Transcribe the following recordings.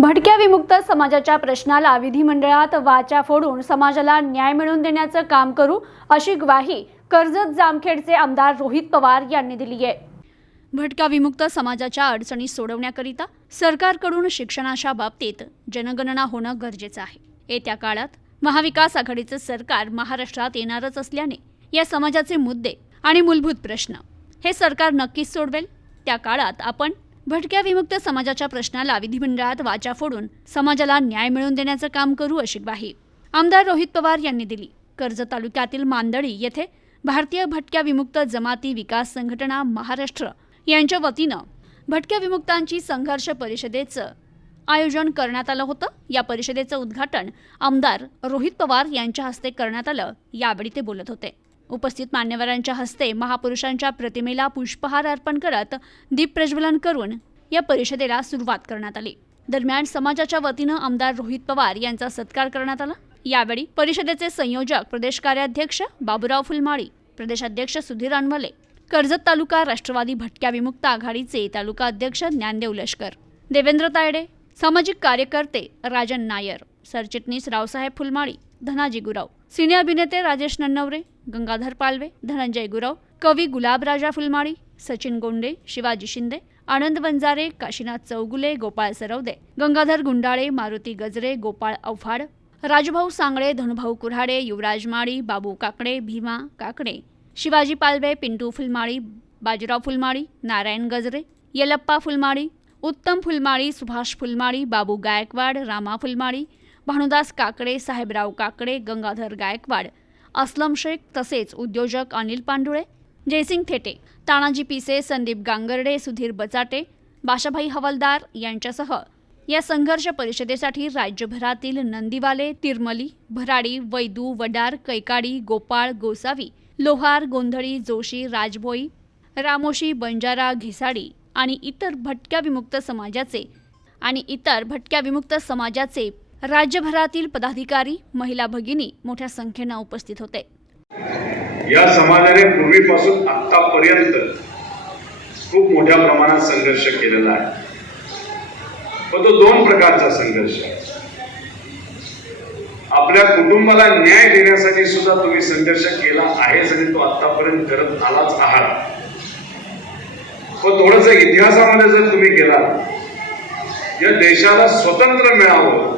भटक्या विमुक्त समाजाच्या प्रश्नाला विधिमंडळात वाचा फोडून समाजाला न्याय मिळवून देण्याचं काम करू अशी ग्वाही कर्जत जामखेडचे आमदार रोहित पवार यांनी दिली आहे. भटक्या विमुक्त समाजाच्या अडचणी सोडवण्याकरिता सरकारकडून शिक्षणाच्या बाबतीत जनगणना होणं गरजेचं आहे. येत्या काळात महाविकास आघाडीचं सरकार महाराष्ट्रात येणारच असल्याने या समाजाचे मुद्दे आणि मूलभूत प्रश्न हे सरकार नक्कीच सोडवेल. त्या काळात आपण भटक्या विमुक्त समाजाच्या प्रश्नाला विधिमंडळात वाचा फोडून समाजाला न्याय मिळवून देण्याचं काम करू अशी ग्वाही आमदार रोहित पवार यांनी दिली. कर्जत तालुक्यातील मांदळी येथे भारतीय भटक्या विमुक्त जमाती विकास संघटना महाराष्ट्र यांच्या वतीनं भटक्या विमुक्तांची संघर्ष परिषदेचं आयोजन करण्यात आलं होतं. या परिषदेचं उद्घाटन आमदार रोहित पवार यांच्या हस्ते करण्यात आलं. यावेळी ते बोलत होते. उपस्थित मान्यवरांच्या हस्ते महापुरुषांच्या प्रतिमेला पुष्पहार अर्पण करत दीप प्रज्वलन करून या परिषदेला सुरुवात करण्यात आली. दरम्यान समाजाच्या वतीनं आमदार रोहित पवार यांचा सत्कार करण्यात आला. यावेळी परिषदेचे संयोजक प्रदेश कार्याध्यक्ष बाबुराव फुलमाळी प्रदेशाध्यक्ष सुधीर अनवले कर्जत तालुका राष्ट्रवादी भटक्या विमुक्त आघाडीचे तालुका अध्यक्ष ज्ञानदेव लष्कर देवेंद्र तायडे सामाजिक कार्यकर्ते राजन नायर सरचिटणीस रावसाहेब फुलमाळी धनाजी गुराव. सिने अभिनेते राजेश नन्नवरे गंगाधर पालवे धनंजय गुराव कवी गुलाबराजा फुलमाळी सचिन गोंडे शिवाजी शिंदे आनंद वंजारे काशीनाथ चौगुले गोपाळ सरवदे गंगाधर गुंडाळे मारुती गजरे गोपाळ अवफाड राजभाऊ सांगळे धनुभाऊ कुऱ्हाडे युवराज माळी बाबू काकडे भीमा काकडे शिवाजी पालवे पिंटू फुलमाळी बाजीराव फुलमाळी नारायण गजरे येलप्पा फुलमाळी उत्तम फुलमाळी सुभाष फुलमाळी बाबू गायकवाड रामा फुलमाळी भानुदास काकडे साहेबराव काकडे गंगाधर गायकवाड अस्लम शेख तसेच उद्योजक अनिल पांडुळे जयसिंग थेटे तानाजी पिसे संदीप गांगर्डे सुधीर बचाटे बाशाभाई हवालदार यांच्यासह या संघर्ष परिषदेसाठी राज्यभरातील नंदीवाले तिरमली भराडी वैदू वडार कैकाडी गोपाळ गोसावी लोहार गोंधळी जोशी राजभोई रामोशी बंजारा घिसाडी आणि इतर भटक्या विमुक्त समाजाचे आणि इतर भटक्या विमुक्त समाजाचे राज्यभरातील पदाधिकारी महिला भगिनी मोठ्या संख्येनं उपस्थित होते. या समाजाने पूर्वीपासून आतापर्यंत खूप मोठ्या प्रमाणात संघर्ष केलेला आहे. पण तो दोन प्रकारचा संघर्ष आहे. आपल्या कुटुंबाला न्याय देण्यासाठी सुद्धा तुम्ही संघर्ष केला आहेच आणि तो आतापर्यंत करत आलाच आहात. पण थोडस इतिहासामध्ये जर तुम्ही गेला या देशाला स्वतंत्र मिळावं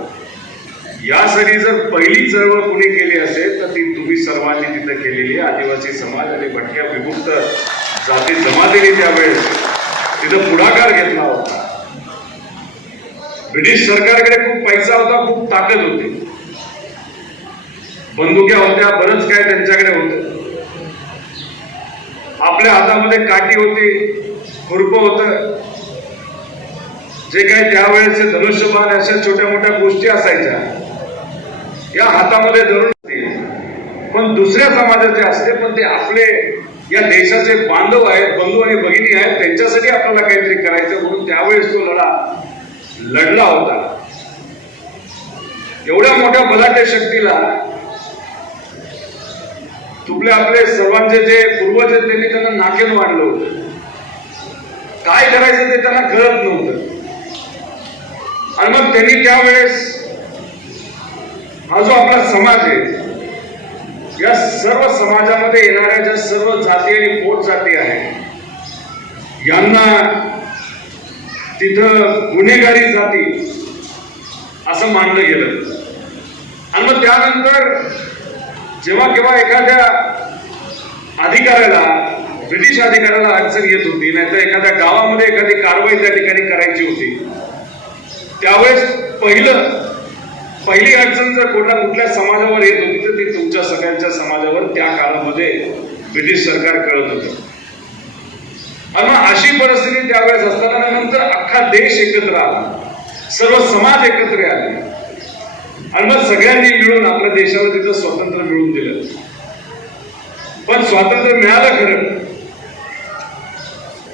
यासाठी जर पहिली चळवळ कुणी केली असेल तर ती तुम्ही सर्वांनी तिथं केलेली आहे आदिवासी समाज आणि भटक्या विमुक्त जाती जमातीने त्यावेळेस तिथं पुढाकार घेतला होता. ब्रिटिश सरकारकडे खूप पैसा होता खूप ताकद होती. बंदुक्या होत्या बरंच काय त्यांच्याकडे होतं. आपल्या हातामध्ये काठी होती खुरप होत. जे काही त्यावेळेचे धनुष्यबाण अशा छोट्या मोठ्या गोष्टी असायच्या या हातामध्ये धरून पण दुसऱ्या समाजाचे असते पण ते आपले या देशाचे बांधव आहेत बंधू आणि भगिनी आहेत त्यांच्यासाठी आपल्याला काहीतरी करायचं म्हणून त्यावेळेस तो लढा लढला होता. एवढ्या मोठ्या बलाट्य शक्तीला तुपले आपले सर्वांचे जे पूर्वज आहेत त्यांनी त्यांना नाकेल मांडलं होतं. काय करायचं ते त्यांना कळत नव्हतं. आणि मग त्यांनी त्यावेळेस हा जो आपला समाज आहे या सर्व समाजामध्ये येणाऱ्या ज्या सर्व जाती आणि पोट जाती आहेत यांना तिथं गुन्हेगारी जाती असं मानलं गेलं. आणि मग त्यानंतर जेव्हा केव्हा एखाद्या अधिकाऱ्याला ब्रिटिश अधिकाऱ्याला अडचण येत होती नाहीतर एखाद्या गावामध्ये एखादी कारवाई त्या ठिकाणी करायची होती त्यावेळेस पहिलं पहिली अडचण जर कोणा कुठल्या समाजावर येत होती तर ती तुमच्या सगळ्यांच्या समाजावर त्या काळामध्ये ब्रिटिश सरकार कळत होतं. आणि मग अशी परिस्थिती त्यावेळेस असताना नंतर अख्खा देश एकत्र आला. सर्व समाज एकत्र आले. आणि मग सगळ्यांनी मिळून आपल्या देशाला तिथं स्वातंत्र्य मिळवून दिलं. पण स्वातंत्र्य मिळालं खरं.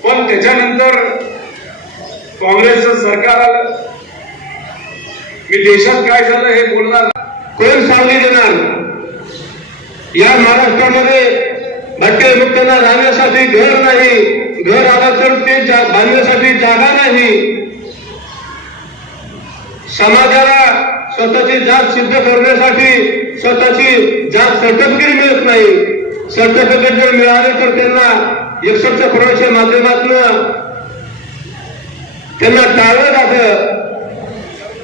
पण त्याच्यानंतर काँग्रेसचं सरकार आलं. की देशात काय झालं हे बोलणार कोण सांगली देणार? या महाराष्ट्रामध्ये भटके मुक्तांना राहण्यासाठी घर नाही. घर आलं तर ते बांधण्यासाठी जागा नाही. समाजाला स्वतःची जात सिद्ध करण्यासाठी स्वतःची जात सर्टिफिकेट मिळत नाही. सर्टिफिकेट जर मिळाले तर त्यांना एकसष्ट प्रवेशच्या माध्यमातून त्यांना टाळलं जातं.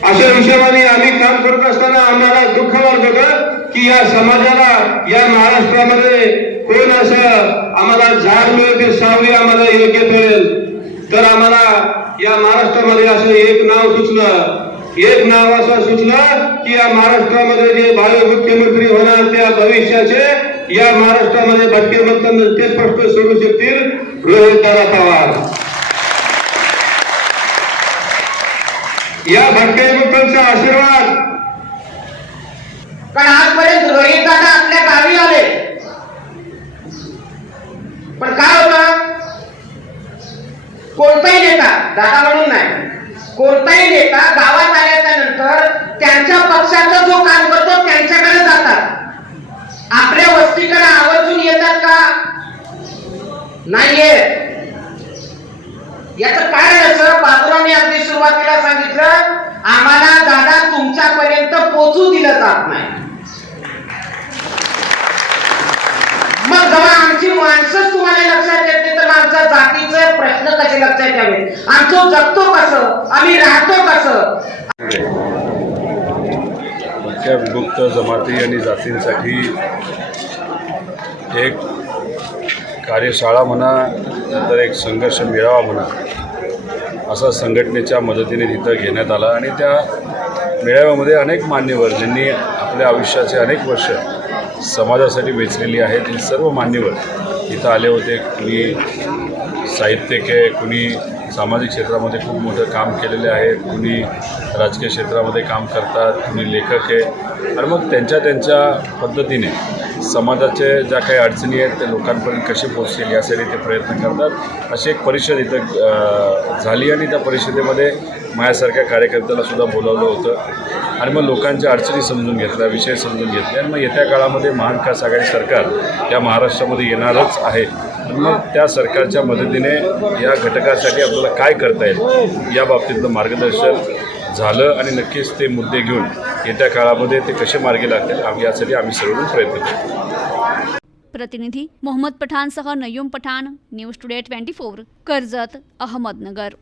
अशा हिशोबाने आम्ही काम करत असताना आम्हाला दुःख वाटत होतं की या समाजाला या महाराष्ट्रामध्ये कोण असं आम्हाला झाड मिळेल ते सावली आम्हाला योग्य ठरेल तर आम्हाला या महाराष्ट्रामध्ये असं एक नाव सुचलं. एक नाव असं सुचलं की या महाराष्ट्रामध्ये जे भावी मुख्यमंत्री होणार त्या भविष्याचे या महाराष्ट्रामध्ये भटके मतदान ते स्पष्ट सोडू शकतील रोहित दादा पवार. या भटके मुक्तांचा आशीर्वाद. कारण आजपर्यंत रोहित दादा आपल्या गावी आले. पण काय होतं? कोणताही नेता दादा म्हणून नाही कोणताही नेता गावात आल्याच्यानंतर त्यांच्या पक्षाचा जो काम करतो त्यांच्याकडे जातात. आपल्या वस्तीकडे आवर्जून येतात का? नाहीये. याच कारण असं बाबुरावने अगदी सुरुवातीला सांगितलं आम्हाला दादा तुमच्यापर्यंत पोचू दिलं जात नाही. मग जेव्हा आमची माणसंच तुम्हाला लक्षात येत नाही तर आमचा आमच्या जातीचे प्रश्न कसे लक्षात यावे आमचं जगतो कसं? आम्ही राहतो कसं? भटक्या जमाती आणि जातींसाठी एक कार्यशाळा म्हणा नंतर एक संघर्ष मेळावा म्हणा असा संघटनेच्या मदतीने तिथं घेण्यात आला. आणि त्या मेळाव्यामध्ये अनेक मान्यवर ज्यांनी आपल्या आयुष्याचे अनेक वर्ष समाजासाठी वेचलेली आहेत ते सर्व मान्यवर इथं आले होते. कुणी साहित्यिक आहे कुणी सामाजिक क्षेत्रामध्ये खूप मोठं काम केलेले आहेत कुणी राजकीय क्षेत्रामध्ये काम करतात कुणी लेखक आहे. आणि मग त्यांच्या त्यांच्या पद्धतीने समाजाचे ज्या काही अडचणी आहेत त्या लोकांपर्यंत कशी पोहोचतील यासाठी ते प्रयत्न करतात. अशी एक परिषद इथं झाली आणि त्या परिषदेमध्ये माझ्यासारख्या कार्यकर्त्याला सुद्धा बोलावलं होतं. आणि मग लोकांच्या अडचणी समजून घेतल्या विषय समजून घेतले. आणि मग येत्या काळामध्ये महाविकास आघाडी सरकार या महाराष्ट्रामध्ये येणारच आहे. मग त्या सरकारच्या मदतीने या घटकासाठी आपल्याला काय करता येईल या बाबतीतलं मार्गदर्शन झालं आणि नक्कीच ते मुद्दे घेऊन येत्या काळामध्ये ते कसे मार्गी लागतील आम्ही यासाठी आम्ही सर्वजण प्रयत्न करू प्रतिनिधी Mohammed पठाणसह Nayum Pathan news today twenty four Karjat Ahmednagar.